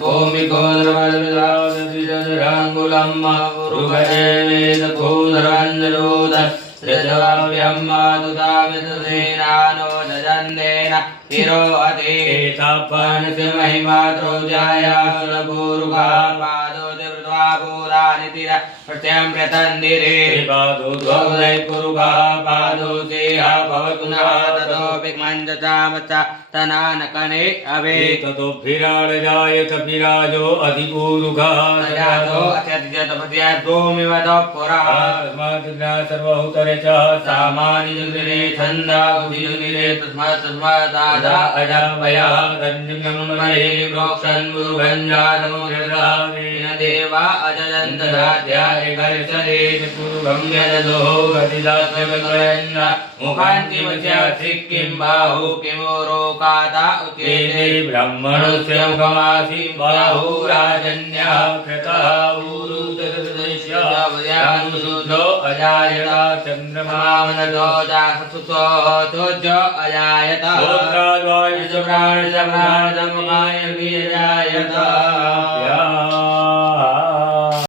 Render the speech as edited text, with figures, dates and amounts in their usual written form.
भूमिको द्रवद्विजाङ्गुलम् रुगजेवेदभूधर्वञ्जलोद ऋजवाभ्यं मातुतामितसेनानो जजन्देन तिरोहते तापानस्य महिमात्रो जायासुरपूरुगा पादोति वृत्वा भूतानि तिर प्रत्यं प्रतन्दिरे पादो द्वौदय पुरुगा पादोति भवतुनः ततोऽपि मञ्जतामचा तनानकने अवे ततो भिराजयत विराजो अधिपूरुगा तयातो अत्यत्यतपत्याद्भूमिवतः पुरः तस्मात् सर्वहुतरे च सामान्यजुगिरे छन्दाबुधिजुगिरे तस्मात् अजापया तन्निम्नमहे प्रोक्षन् मुरुगञ्जातमुद्रावेन देवा अजदन्तदाध्यायकर्षरे पुरुगं यददो गतिदास्यवकयन्न मुखान्तिमस्यासि किं बाहु किमोरोकाता उच्यते ब्रह्मणस्य मुखमासि बाहु राजन्यः कृतः उरुतदृश्यानुसुतो अजायत चन्द्रमामनदो जासुतो चोज्ज अजायत प्राणजमुखाय विजायत